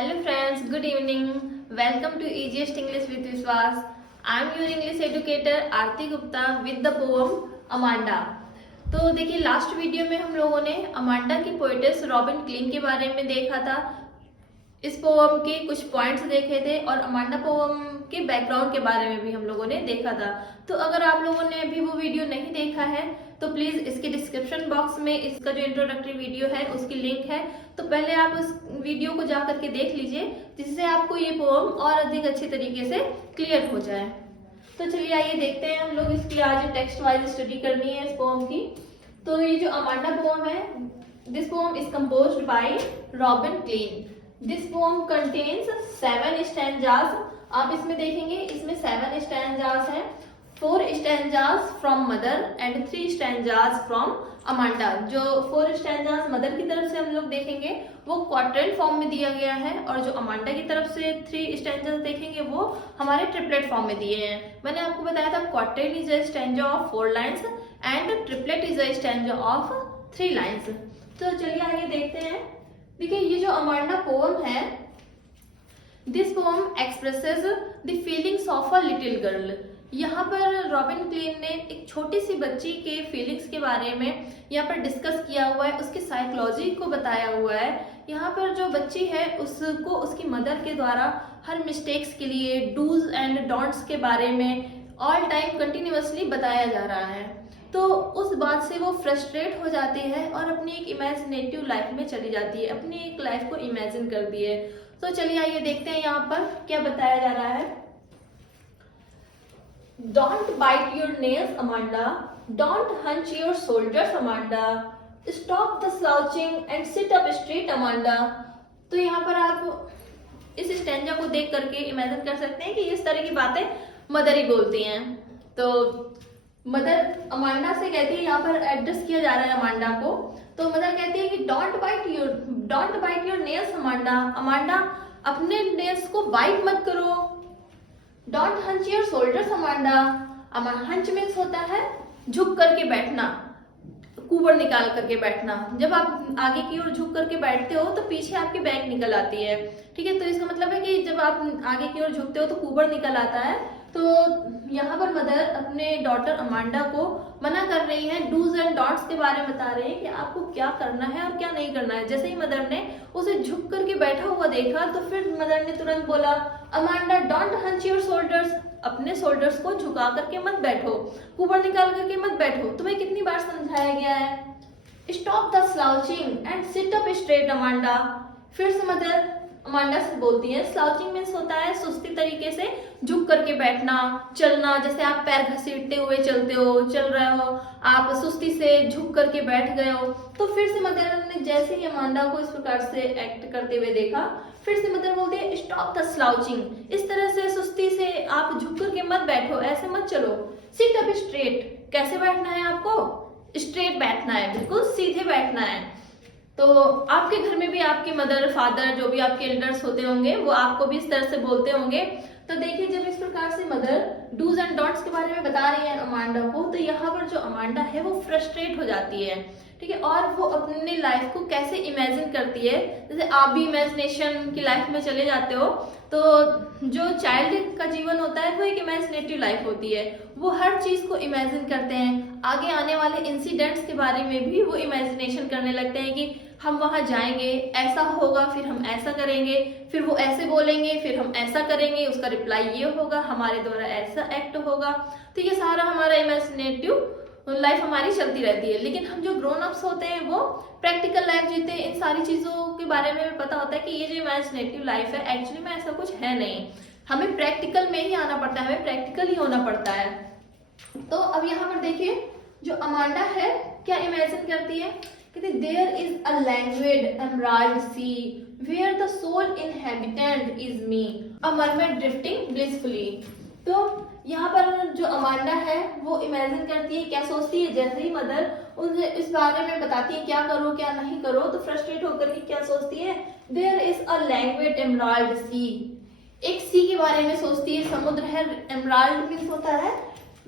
Hello friends, good evening. Welcome to Easiest English with Vishwas. I am your English educator Aarti Gupta with the poem Amanda. तो देखिए last video में हम लोगों ने Amanda की poetess robin clean के बारे में देखा था। इस पोएम के कुछ पॉइंट्स देखे थे और अमांडा पोएम के बैकग्राउंड के बारे में भी हम लोगों ने देखा था। तो अगर आप लोगों ने अभी वो वीडियो नहीं देखा है तो प्लीज इसके डिस्क्रिप्शन बॉक्स में इसका जो इंट्रोडक्टरी वीडियो है उसकी लिंक है, तो पहले आप उस वीडियो को जा करके देख लीजिए जिससे आपको ये पोएम और अधिक अच्छे तरीके से क्लियर हो जाए। तो चलिए आइए देखते हैं, हम लोग इसकी आज टेक्स्ट वाइज स्टडी करनी है इस पोएम की। तो ये जो अमांडा पोएम है, this poem is composed bye robin clean. This poem contains 7 stanzas. आप इसमें देखेंगे इसमें 7 स्टैंजास हैं, 4 stanzas from mother and 3 stanzas from Amanda. जो 4 स्टैंजास मदर की तरफ से हम लोग देखेंगे वो क्वार्टेट फॉर्म में दिया गया है, और जो अमांडा की तरफ से 3 स्टैंजास देखेंगे वो हमारे ट्रिपलेट फॉर्म में दिए हैं। मैंने आपको बताया था quartet is a stanza of 4 lines and triplet is a stanza of 3 lines. तो चलिए आगे देखते हैं। देखिए ये जो अमांडा पोएम है, this poem expresses the feelings of a little girl. यहाँ पर रॉबिन क्लीन ने एक छोटी सी बच्ची के फीलिंग्स के बारे में यहाँ पर डिस्कस किया हुआ है, उसकी साइकोलॉजी को बताया हुआ है। यहाँ पर जो बच्ची है उसको उसकी मदर के द्वारा हर मिस्टेक्स के लिए डूज एंड डोंट्स के बारे में ऑल टाइम कंटिन्यूअसली बताया जा रहा है। तो उस बात से वो फ्रस्ट्रेट हो जाती है और अपनी एक इमेजिनेटिव लाइफ में चली जाती है, अपनी एक लाइफ को इमेजिन करती है। तो चलिए आइए देखते हैं यहाँ पर क्या बताया जा रहा है। Don't bite your nails, Amanda. Don't hunch your shoulders, Amanda. Stop the slouching and sit up straight, Amanda. तो यहाँ पर आप इस स्टैंजा को देख करके इमेजिन कर सकते हैं कि इस तरह की बातें मदर ही बोलती हैं। तो मदर अमांडा से कहती है, यहाँ पर एड्रेस किया जा रहा है अमांडा को। तो मदर कहती है कि don't bite your nails Amanda. Amanda अपने नेल्स को बाइट मत करो। Don't hunch your shoulders Amanda. Hunch means होता है झुक करके बैठना, कुबर निकाल करके बैठना। जब आप आगे की ओर झुक करके बैठते हो तो पीछे आपकी बैक निकल आती है, ठीक है। तो इसका मतलब है कि जब आप आगे की ओर झुकते हो तो कुबर निकल आता है। तो यहाँ पर मदर अपने डॉटर अमांडा को मना कर रही है, डूज एंड डॉट्स के बारे में बता रहे हैं कि आपको क्या करना है और क्या नहीं करना है। जैसे ही मदर ने उसे झुक करके बैठा हुआ देखा तो फिर मदर ने तुरंत बोला, Amanda don't hunch your shoulders. अपने शोल्डर्स को झुका करके मत बैठो, कुबर निकाल करके मत बैठो। तुम्हें कितनी बार समझाया गया है। Stop the slouching and sit up straight Amanda. फिर से मदर अमांडा से बोलती है, स्लाउचिंग मीन्स होता है सुस्ती तरीके से झुक करके बैठना, चलना। जैसे आप पैर घसीटते हुए चलते हो, चल रहे हो, आप सुस्ती से झुक करके बैठ गए हो। तो फिर से मदर ने जैसे ही अमांडा को इस प्रकार से एक्ट करते हुए देखा, फिर से मदर बोलती है, स्टॉप द स्लाउचिंग। इस तरह से सुस्ती से आप झुक करके मत बैठो, ऐसे मत चलो। Sit up straight. कैसे बैठना है आपको? स्ट्रेट बैठना है, बिल्कुल सीधे बैठना है। तो आपके घर में भी आपके मदर फादर जो भी आपके एल्डर्स होते होंगे वो आपको भी इस तरह से बोलते होंगे। तो देखिए जब इस प्रकार से मदर डूज एंड डॉट्स के बारे में बता रही है अमांडा को, तो यहाँ पर जो अमांडा है वो फ्रस्ट्रेट हो जाती है, ठीक है। और वो अपनी लाइफ को कैसे इमेजिन करती है, जैसे आप भी इमेजिनेशन की लाइफ में चले जाते हो। तो जो चाइल्ड का जीवन होता है वो एक इमेजिनेटिव लाइफ होती है, वो हर चीज को इमेजिन करते हैं। आगे आने वाले इंसिडेंट्स के बारे में भी वो इमेजिनेशन करने लगते हैं कि हम वहां जाएंगे, ऐसा होगा, फिर हम ऐसा करेंगे, फिर वो ऐसे बोलेंगे, फिर हम ऐसा करेंगे, उसका रिप्लाई ये होगा, हमारे द्वारा ऐसा एक्ट होगा। तो ये सारा हमारा इमेजिनेटिव लाइफ हमारी चलती रहती है। लेकिन हम जो ग्रोन अप्स होते हैं वो प्रैक्टिकल लाइफ जीते हैं। इन सारी चीजों के बारे में पता होता है कि ये जो इमेजिनेटिव लाइफ है एक्चुअली में ऐसा कुछ है नहीं, हमें प्रैक्टिकल में ही आना पड़ता है, हमें प्रैक्टिकल ही होना पड़ता है। तो अब यहाँ पर देखिए जो अमांडा है क्या इमेजिन करती है, कहते there is a languid emerald sea where the sole inhabitant is me, a mermaid drifting blissfully. तो यहाँ पर जो अमांडा है वो इमेजिन करती है, क्या सोचती है, जैसे ही मदर उसे इस बारे में बताती है क्या करो क्या नहीं करो, तो फ्रस्ट्रेट होकर के क्या सोचती है, there is a languid emerald सी। एक सी के बारे में सोचती है, समुद्र है। एमराल्ड मीन्स होता है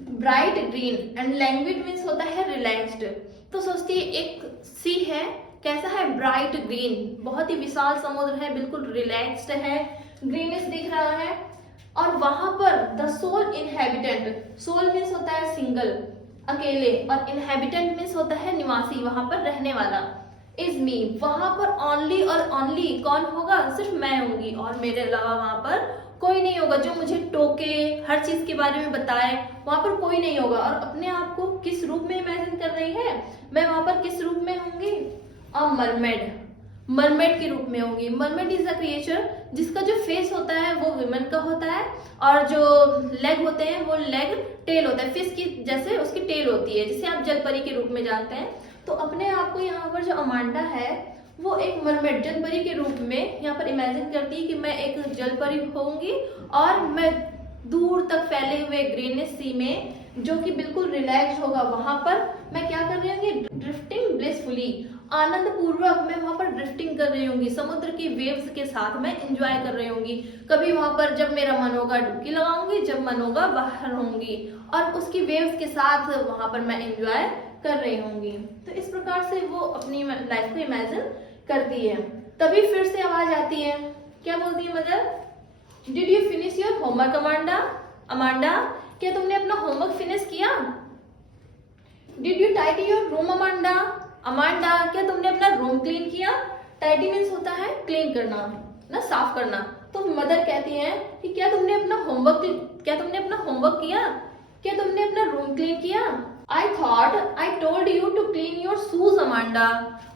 bright green and language means होता है रिलैक्स्ड। तो सोचती है एक सी है कैसा है, ब्राइट ग्रीन, बहुत ही विशाल समुद्र है, बिल्कुल रिलैक्स्ड है, ग्रीनिश दिख रहा है। और वहां पर the sole inhabitant, sole means होता है सिंगल, अकेले, और इनहेबिटेंट मीन्स होता है निवासी, वहां पर रहने वाला, इज मी, वहां पर ओनली और ओनली कौन होगा, सिर्फ मैं होंगी और मेरे अलावा वहां पर कोई नहीं होगा जो मुझे टोके, हर चीज के बारे में बताए, वहां पर कोई नहीं होगा। और अपने आप को किस रूप में इमेजिन कर रही है, मैं वहां पर किस रूप में होंगी, अ मरमेड, मरमेड के रूप में होंगी। मरमेड इज अ क्रिएचर जिसका जो फेस होता है वो विमेन का होता है, और जो लेग होते हैं वो लेग टेल होता है, फिश की जैसे उसकी टेल होती है, जिसे आप जलपरी के रूप में जानते हैं। तो अपने आप को यहाँ पर जो अमांडा है वो एक मरमेड, जलपरी के रूप में यहाँ पर इमेजिन करती है कि मैं एक जलपरी होंगी और मैं दूर तक फैले हुए ग्रीनिश सी में, जो कि बिल्कुल रिलैक्स होगा, वहां पर मैं क्या कर रही होंगी, ड्रिफ्टिंग ब्लिसफुली, आनंद पूर्वक मैं वहां पर ड्रिफ्टिंग कर रही होंगी, समुद्र की वेव्स के साथ मैं एंजॉय कर रही होंगी। कभी वहां पर जब मेरा मन होगा डुबकी लगाऊंगी, जब मन होगा बाहर होंगी, और उसकी वेव्स के साथ वहां पर मैं एंजॉय कर रही होंगी। तो इस प्रकार से वो अपनी लाइफ को इमेजिन करती है। तभी फिर से आवाज आती है, क्या बोलती है mother, did you finish your homework Amanda, Amanda क्या तुमने अपना होमवर्क फिनिश किया, did you tidy your room Amanda, Amanda क्या तुमने अपना रूम क्लीन किया। टाइडी मीन्स होता है क्लीन करना ना, साफ करना। तो मदर कहती है कि क्या तुमने अपना होमवर्क किया, क्या तुमने अपना रूम क्लीन किया। I thought I told you to clean your shoes, Amanda,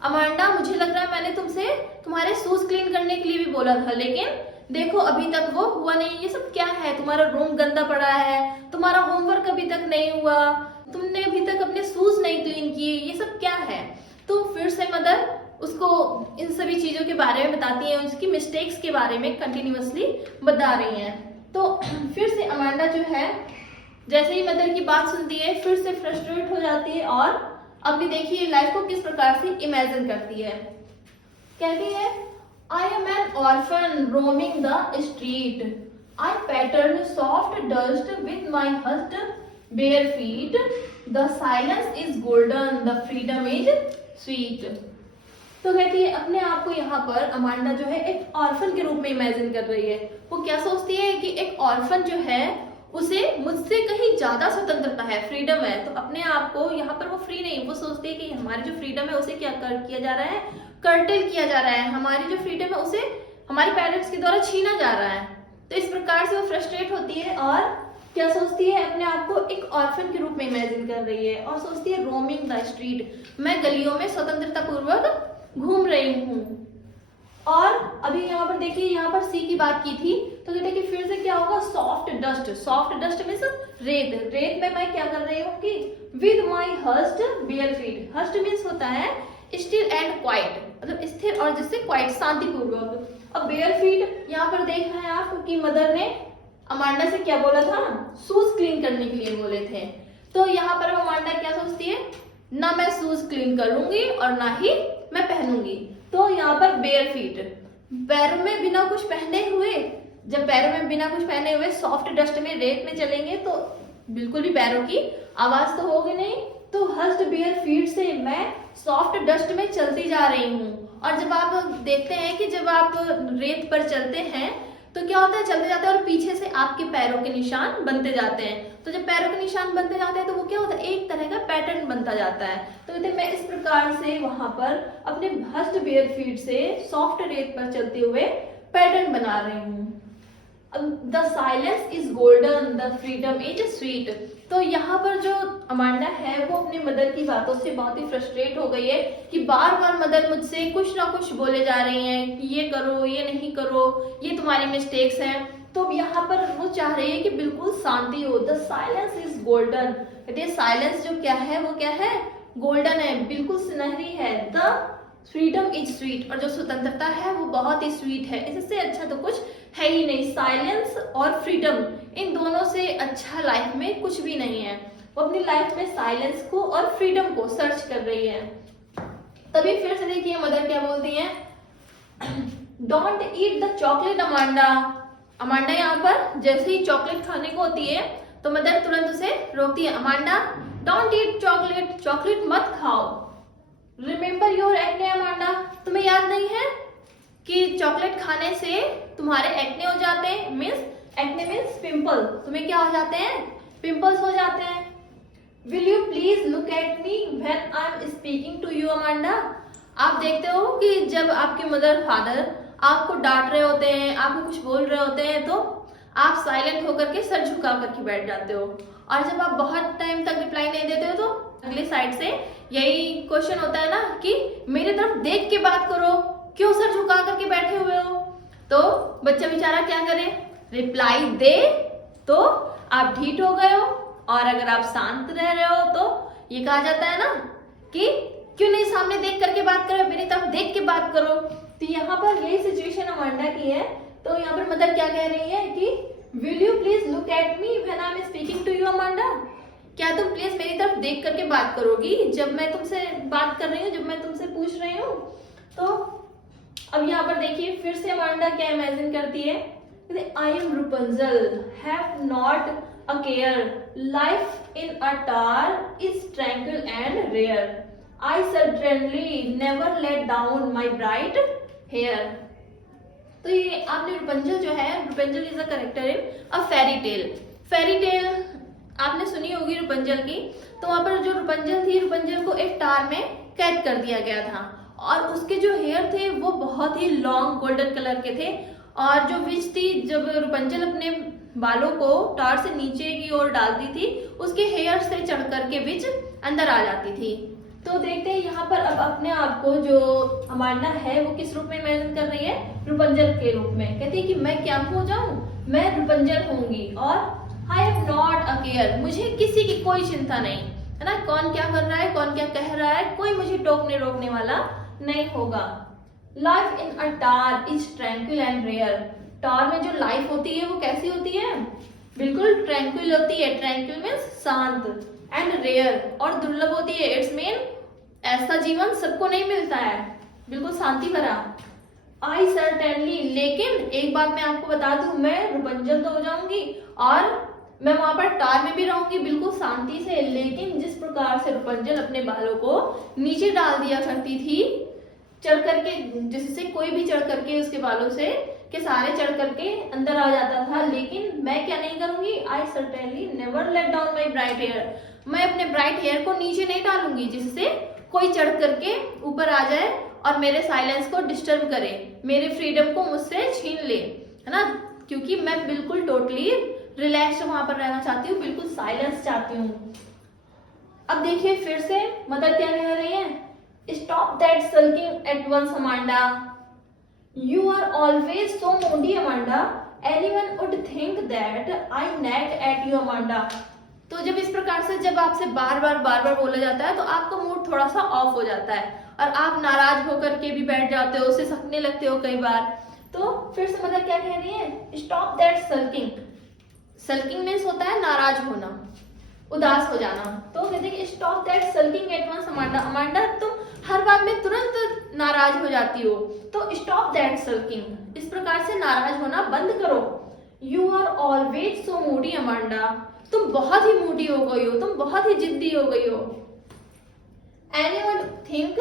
Amanda मुझे लग रहा है मैंने तुमसे तुम्हारे शूज क्लीन करने के लिए भी बोला था, लेकिन देखो अभी तक वो हुआ नहीं। ये सब क्या है, तुम्हारा रूम गंदा पड़ा है, तुम्हारा होमवर्क अभी तक नहीं हुआ, तुमने अभी तक अपने शूज नहीं क्लीन किए, ये सब क्या है। तो फिर से मदर उसको इन सभी चीजों के बारे में बताती है, उसकी मिस्टेक्स के बारे में कंटिन्यूअसली बता रही हैं। तो फिर से अमांडा जो है जैसे ही मदर की बात सुनती है फिर से फ्रस्ट्रेट हो जाती है और अपनी देखिए लाइफ को किस प्रकार से इमेजिन करती है। कहती है, I am an orphan roaming the street, I pattern soft dust with my hushed bare feet, the silence is golden, the freedom is sweet. तो कहती है अपने आप को यहाँ पर अमांडा जो है एक ऑर्फन के रूप में इमेजिन कर रही है। वो क्या सोचती है कि एक ऑर्फन जो है उसे मुझसे कहीं ज्यादा स्वतंत्रता है, फ्रीडम है। तो अपने आप को यहाँ पर वो फ्री नहीं, वो सोचती है कि हमारी जो फ्रीडम है उसे क्या किया जा रहा है, कर्टेल किया जा रहा है, हमारी जो फ्रीडम है उसे हमारे पेरेंट्स के द्वारा छीना जा रहा है। तो इस प्रकार से वो फ्रस्ट्रेट होती है और क्या सोचती है, अपने आप को एक ऑर्फन के रूप में इमेजिन कर रही है और सोचती है रोमिंग द स्ट्रीट, मैं गलियों में स्वतंत्रता पूर्वक घूम रही हूँ। और अभी यहाँ पर देखिए, यहाँ पर सी की बात की थी तो कहते कि फिर से क्या होगा, soft dust, soft dust means रेत, रेत में मैं क्या कर रही हूँ कि with my hust bare feet, hust means होता है स्टिल एंड क्वाइट, मतलब स्थिर और जिससे क्वाइट शांति पूर्वक। अब बेयर फीट यहाँ पर देख रहे हैं आप कि मदर ने अमांडा से क्या बोला था, शूज क्लीन करने के लिए बोले थे। तो यहाँ पर अमांडा क्या सोचती है, ना मैं शूज क्लीन करूंगी और ना ही मैं पहनूंगी। तो यहाँ पर बेयर फीट, पैरों में बिना कुछ पहने हुए, जब पैरों में बिना कुछ पहने हुए सॉफ्ट डस्ट में रेत में चलेंगे तो बिल्कुल भी पैरों की आवाज तो होगी नहीं। तो हस्ट बेयर फीट से मैं सॉफ्ट डस्ट में चलती जा रही हूँ। और जब आप देखते हैं कि जब आप रेत पर चलते हैं तो क्या होता है, चलते जाते हैं और पीछे से आपके पैरों के निशान बनते जाते हैं। तो जब पैरों के निशान बनते जाते हैं तो वो क्या होता है, एक तरह का पैटर्न बनता जाता है। तो मैं इस प्रकार से वहां पर अपने हस्ट बेयर फीट से सॉफ्ट रेत पर चलते हुए पैटर्न बना रही हूँ। The silence is golden, the freedom is sweet. तो यहाँ पर जो अमांडा है वो अपनी मदर की बातों से बहुत ही फ्रस्ट्रेट हो गई है कि बार बार मदर मुझसे कुछ ना कुछ बोले जा रही हैं कि ये करो, ये नहीं करो, ये तुम्हारी मिस्टेक्स हैं। तो यहाँ पर वो चाह रही है कि बिल्कुल शांति हो। The silence is golden, silence जो क्या है वो क्या है, गोल्डन है, बिल्कुल सुनहरी है। द फ्रीडम इज स्वीट, और जो स्वतंत्रता है वो बहुत ही स्वीट है, इससे अच्छा तो कुछ है ही नहीं। साइलेंस और फ्रीडम, इन दोनों से अच्छा लाइफ में कुछ भी नहीं है। वो अपनी लाइफ में साइलेंस को और फ्रीडम को सर्च कर रही है। तभी फिर से देखिए मदर क्या बोलती है, don't eat the chocolate Amanda. Amanda यहाँ पर जैसे ही चॉकलेट खाने को होती है तो मदर तुरंत उसे रोकती है, Amanda don't eat chocolate, chocolate मत खाओ। रिमेम्बर योर एक्ने अमांडा, तुम्हें याद नहीं है कि चॉकलेट खाने से तुम्हारे एक्ने हो जाते हैं, मीन्स एक्ने मीन्स पिंपल, तुम्हें क्या हो जाते हैं, पिंपल्स हो जाते हैं। Will you please look at me when I am speaking to you Amanda, आप देखते हो कि जब आपके मदर फादर आपको डांट रहे होते हैं, आपको कुछ बोल रहे होते हैं, तो आप साइलेंट होकर के सर झुका करके बैठ जाते हो, और जब आप बहुत टाइम तक रिप्लाई नहीं देते हो तो अगली साइड से यही क्वेश्चन होता है ना कि मेरी तरफ देख के बात करो, क्यों सर झुका करके बैठे हुए हो। तो बच्चा बेचारा क्या करे, रिप्लाई दे तो आप ढीठ हो गए हो, और अगर आप शांत रह रहे हो तो ये कहा जाता है ना कि क्यों नहीं सामने देख करके बात करो, मेरी तरफ देख के बात करो। तो यहाँ पर यही सिचुएशन अमांडा की है। तो यहाँ पर मदर क्या कह रही है कि will you please look at me when I am speaking to you Amanda, क्या तुम प्लीज मेरी तरफ देख करके बात करोगी जब मैं तुमसे बात कर रही हूँ, जब मैं तुमसे पूछ रही हूँ। तो अब यहाँ पर देखिए फिर से अमांडा क्या इमेजिन करती है, I am Rapunzel, have not a care, life in a tar is tranquil and rare, I certainly never let down my bright hair. तो ये आपने रुपंजल जो है, Rapunzel is a character in a fairy tale, fairy tale आपने सुनी होगी रुपंजल की। तो वहां पर जो रुपंजल थी, रुपंजल को एक टार में कैद कर दिया गया था, और उसके जो हेयर थे वो बहुत ही लॉन्ग गोल्डन कलर के थे, और जो विच थी, जब रुपंजल अपने बालों को टार से नीचे की ओर डालती थी, उसके हेयर से चढ़ करके विच अंदर आ जाती थी। तो देखते हैं यहाँ पर अब अपने आप को जो अमांडा है वो किस रूप में इमेजिन कर रही है, रुपंजल के रूप में। कहती है कि मैं क्या हो जाऊं, मैं रुपंजल होंगी, और I have not a care, मुझे किसी की कोई चिंता नहीं है ना, कौन क्या कर रहा है, कौन क्या कह रहा है, कोई मुझे टोकने रोकने वाला नहीं होगा। Life in a tar is tranquil and rare, tarn में जो लाइफ होती है वो कैसी होती है, बिल्कुल ट्रैंक्विल होती है, ट्रैंक्विल मीन्स शांत, एंड रेयर और दुर्लभ होती है, इट्स मीन ऐसा जीवन सबको नहीं मिलता है, बिल्कुल शांति भरा। आई सर्टेनली, लेकिन एक बात मैं आपको बता दूं, मैं रुपंजल तो हो जाऊंगी और मैं वहां पर टार में भी रहूंगी बिल्कुल शांति से, लेकिन जिस प्रकार से रुपंजल अपने बालों को नीचे डाल दिया करती थी, चढ़ करके, जिससे कोई भी चढ़ करके उसके बालों से के सारे चढ़ करके अंदर आ जाता था, लेकिन मैं क्या नहीं करूंगी, I certainly never let down my bright hair, मैं अपने ब्राइट हेयर को नीचे नहीं डालूंगी जिससे कोई चढ़ करके ऊपर आ जाए और मेरे साइलेंस को डिस्टर्ब करे, मेरे फ्रीडम को मुझसे छीन ले, है ना, क्योंकि मैं बिल्कुल टोटली रिलैक्स वहां पर रहना चाहती हूँ, बिल्कुल साइलेंस चाहती हूँ। अब देखिए फिर से मदर क्या कह रही है, stop that sulking at once Amanda, you are always so moody Amanda, anyone would think that I nag at you Amanda. तो जब इस प्रकार से जब आपसे बार बार बोला जाता है तो आपका मूड थोड़ा सा ऑफ हो जाता है और आप नाराज होकर के भी बैठ जाते हो, सिसकने लगते हो कई बार। तो फिर से मदर क्या कह रही है, stop that sulking, sulking means होता है नाराज होना, उदास हो जाना। तो कहते हैं stop that sulking at once Amanda, Amanda तुम हर बात में तुरंत नाराज हो जाती हो, तो स्टॉप दैट सल्किंग, इस प्रकार से नाराज होना बंद करो। You are always so moody Amanda, तुम बहुत ही मूडी हो गई हो, तुम बहुत ही जिद्दी हो गई हो। Anyone think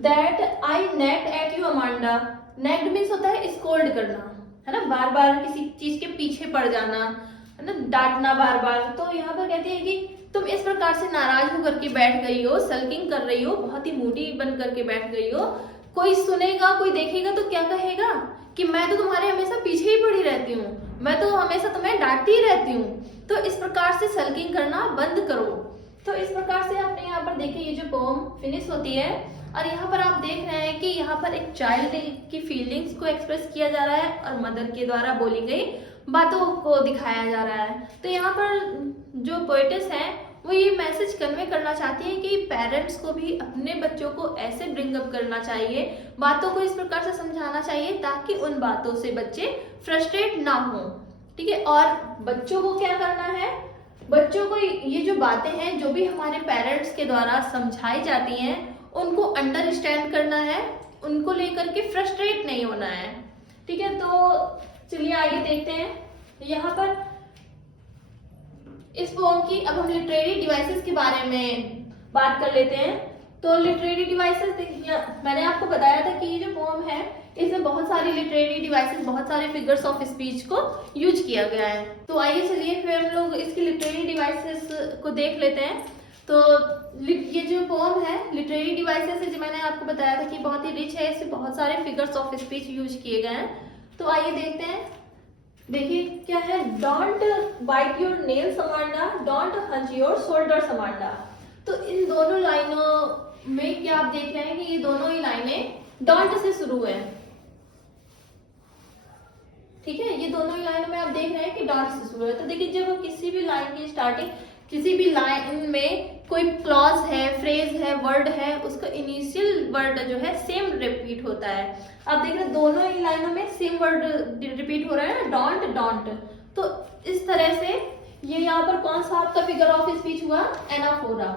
that I nagged at you Amanda, nagged means होता है स्कोल्ड करना, है ना, बार बार किसी चीज के पीछे पड़ जाना, है ना, डांटना बार बार। तो यहाँ पर कहती है कि तुम इस प्रकार से नाराज होकर के बैठ गई हो, सल्किंग कर रही हो, बहुत ही मूडी बन करके बैठ गई हो, कोई सुनेगा कोई देखेगा तो क्या कहेगा कि मैं तो तुम्हारे हमेशा पीछे ही पड़ी रहती हूँ, मैं तो हमेशा तुम्हें डांटती ही रहती हूँ। तो इस प्रकार से सल्किंग करना बंद करो। तो इस प्रकार से आपने यहाँ पर देखिए ये जो पोम फिनिश होती है, और यहाँ पर आप देख रहे हैं कि यहाँ पर एक चाइल्ड की फीलिंग्स को एक्सप्रेस किया जा रहा है और मदर के द्वारा बोली गई बातों को दिखाया जा रहा है। तो यहाँ पर जो पोएटेस हैं वो ये मैसेज कन्वे करना चाहती है कि पेरेंट्स को भी अपने बच्चों को ऐसे ब्रिंग अप करना चाहिए, बातों को इस प्रकार से समझाना चाहिए ताकि उन बातों से बच्चे फ्रस्ट्रेट ना हो, ठीक है। और बच्चों को क्या करना है, बच्चों को ये जो बातें हैं जो भी हमारे पेरेंट्स के द्वारा समझाई जाती हैं उनको अंडरस्टैंड करना है, उनको लेकर के फ्रस्ट्रेट नहीं होना है, ठीक है। तो चलिए आगे देखते हैं। यहाँ पर इस पोम की अब हम लिटरेरी डिवाइसेस के बारे में बात कर लेते हैं। तो लिटरेरी डिवाइसेस देखिए, मैंने आपको बताया था कि ये जो पोम है इसमें बहुत सारी लिटरेरी डिवाइसेस, बहुत सारे फिगर्स ऑफ स्पीच को यूज किया गया है। तो आइए चलिए फिर हम लोग इसकी लिटरेरी डिवाइसेस को देख लेते हैं। तो ये जो पोम है लिटरेरी डिवाइसेस है, जो मैंने आपको बताया था कि बहुत ही रिच है, इसमें बहुत सारे फिगर्स ऑफ स्पीच यूज किए गए हैं। तो आइए देखते हैं। देखिए क्या है, don't bite your nails Amanda, don't hunch your shoulders Amanda. तो इन दोनों लाइनों में क्या आप देख रहे हैं कि ये दोनों ही लाइनें डोंट से शुरू है। ठीक है, ये दोनों ही लाइनों में आप देख रहे हैं कि डोंट से शुरू है। तो देखिए जब किसी भी लाइन की स्टार्टिंग, किसी भी लाइन में कोई क्लॉज है, फ्रेज है, वर्ड है, उसका इनिशियल वर्ड जो है सेम रिपीट होता है। आप देख रहे हैं दोनों ही लाइनों में सेम वर्ड रिपीट हो रहा है ना, डोंट डोंट। तो इस तरह से ये यहाँ पर कौन सा आपका फिगर ऑफ स्पीच हुआ, एनाफोरा।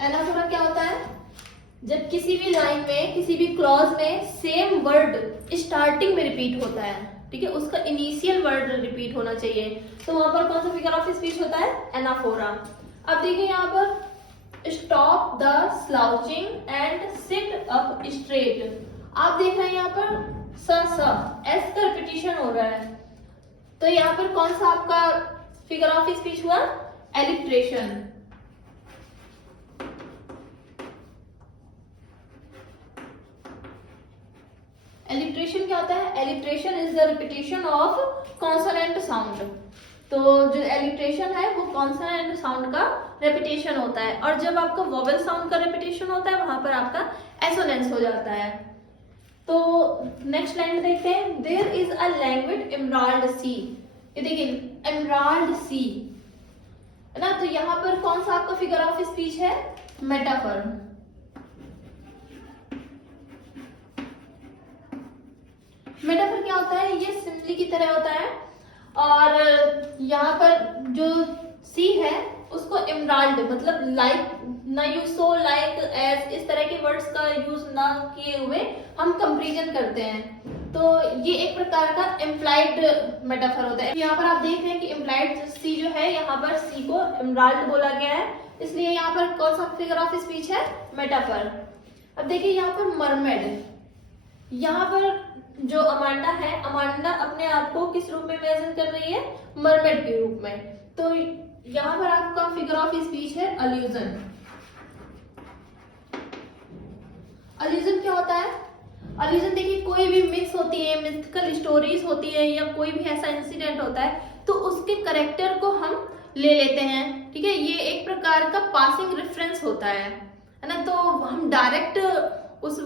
एनाफोरा क्या होता है, जब किसी भी लाइन में, किसी भी क्लॉज में सेम वर्ड स्टार्टिंग में रिपीट होता है, ठीक है, उसका इनिशियल वर्ड रिपीट होना चाहिए, तो वहां पर कौन सा फिगर ऑफ स्पीच होता है, एनाफोरा। अब देखिए यहाँ पर stop the slouching and sit up straight. आप देख रहे हैं यहाँ पर एस का रिपीटिशन हो रहा है, तो यहाँ पर कौन सा आपका फिगर ऑफ स्पीच हुआ, एलिट्रेशन। एलिट्रेशन क्या होता है, alliteration is the repetition of consonant sound. तो जो एलिट्रेशन है वो कॉन्सोनेंट साउंड का रेपिटेशन होता है, और जब आपका वोवेल साउंड का रेपिटेशन होता है वहां पर आपका एसोनेंस हो जाता है। तो नेक्स्ट लाइन देखते हैं, there is a language emerald sea. ये देखिए एमराल्ड सी है ना, तो यहाँ पर कौन सा आपका फिगर ऑफ स्पीच है, मेटाफर। मेटाफर क्या होता है, ये सिमिली की तरह होता है, और यहाँ पर जो सी है उसको एमराल्ड मतलब लाइक ना, यू सो, लाइक, एज, इस तरह के वर्ड्स का यूज ना किए हुए हम कंपैरिजन करते हैं। तो ये एक प्रकार का इम्प्लाइड मेटाफर होता है। यहाँ पर आप देख रहे हैं कि इम्प्लाइड सी जो है, यहाँ पर सी को एमराल्ड बोला गया है, इसलिए यहाँ पर कौन सा फिगर ऑफ स्पीच है, मेटाफर। अब देखिए यहाँ पर मरमेड, यहाँ पर जो अमांडा है, अमांडा अपने आप को किस रूप में इमेजिन कर रही है, मरमेड के रूप में। तो यहाँ पर आपका फिगर ऑफ स्पीच है अल्यूजन। अल्यूजन क्या होता है, अल्यूजन देखिए कोई भी मिथ्स होती है, मिथिकल स्टोरीज होती है, या कोई भी ऐसा इंसिडेंट होता है तो उसके करेक्टर को हम ले लेते हैं, ठीक है, ये एक प्रकार का पासिंग रेफरेंस होता है ना। तो हम डायरेक्ट उस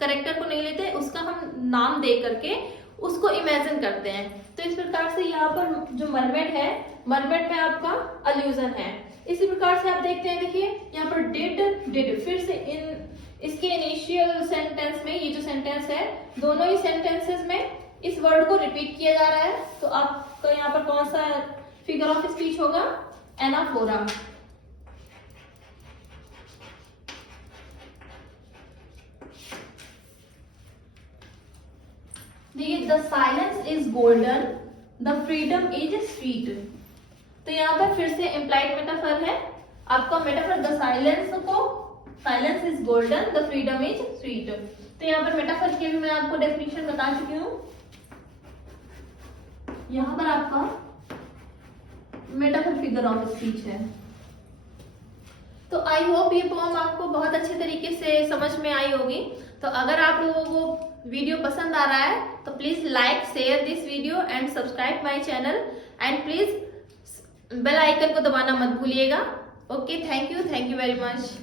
करेक्टर को नहीं लेते, उसका हम नाम दे करके उसको इमेजिन करते हैं। तो इस प्रकार से यहाँ पर जो मरमेड है, मरमेड में आपका अल्यूजन है। इसी प्रकार से आप देखते हैं, देखिए यहाँ पर डिड फिर से इसके इनिशियल सेंटेंस में, ये जो सेंटेंस है, दोनों ही सेंटेंसेस में इस वर्ड को रिपीट किया जा रहा है। तो आपका यहाँ पर कौन सा फिगर ऑफ स्पीच होगा, एनाफोरा। देखिए the silence is golden, the freedom is sweet. तो यहाँ पर फिर से इम्प्लाइड मेटाफर है आपका मेटाफर, द साइलेंस को, silence is golden, the freedom is sweet. तो यहाँ पर मेटाफर की भी मैं आपको डेफिनेशन बता चुकी हूँ। यहाँ पर आपका मेटाफर फिगर ऑफ स्पीच है। तो आई होप ये पोएम आपको बहुत अच्छे तरीके से समझ में आई होगी। तो अगर आप लोगों को वीडियो पसंद आ रहा है तो please like, share this video and subscribe my channel, and please bell icon को दबाना मत भूलिएगा। Okay, thank you very much.